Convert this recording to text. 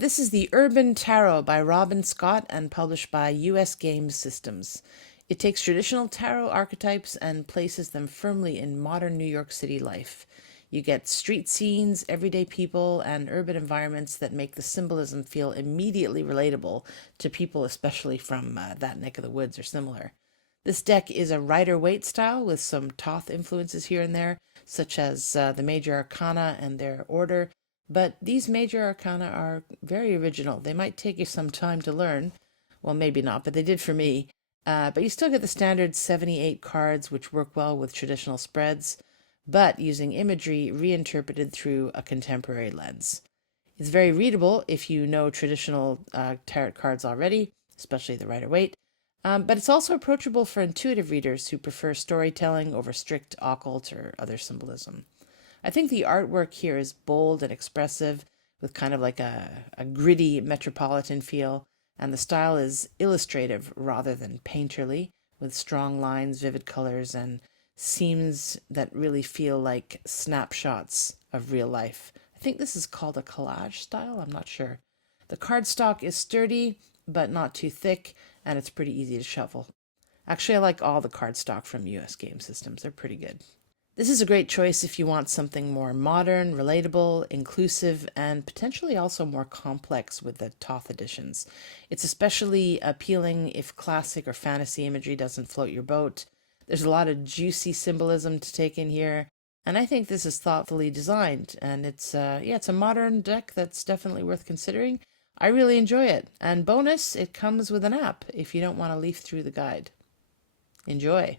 This is the Urban Tarot by Robin Scott and published by US Games Systems. It takes traditional tarot archetypes and places them firmly in modern New York City life. You get street scenes, everyday people, and urban environments that make the symbolism feel immediately relatable to people, especially from that neck of the woods or similar. This deck is a Rider-Waite style with some Thoth influences here and there, such as the major arcana and their order, but these major arcana are very original. They might take you some time to learn. Well, maybe not, but they did for me. But you still get the standard 78 cards, which work well with traditional spreads, but using imagery reinterpreted through a contemporary lens. It's very readable if you know traditional tarot cards already, especially the Rider-Waite, but it's also approachable for intuitive readers who prefer storytelling over strict occult or other symbolism. I think the artwork here is bold and expressive with kind of like a gritty metropolitan feel, and the style is illustrative rather than painterly, with strong lines, vivid colors, and scenes that really feel like snapshots of real life. I think this is called a collage style, I'm not sure. The cardstock is sturdy, but not too thick, and it's pretty easy to shuffle. Actually, I like all the cardstock from US Game Systems, they're pretty good. This is a great choice if you want something more modern, relatable, inclusive, and potentially also more complex with the Thoth editions. It's especially appealing if classic or fantasy imagery doesn't float your boat. There's a lot of juicy symbolism to take in here, and I think this is thoughtfully designed. And it's a modern deck that's definitely worth considering. I really enjoy it. And bonus, it comes with an app if you don't want to leaf through the guide. Enjoy.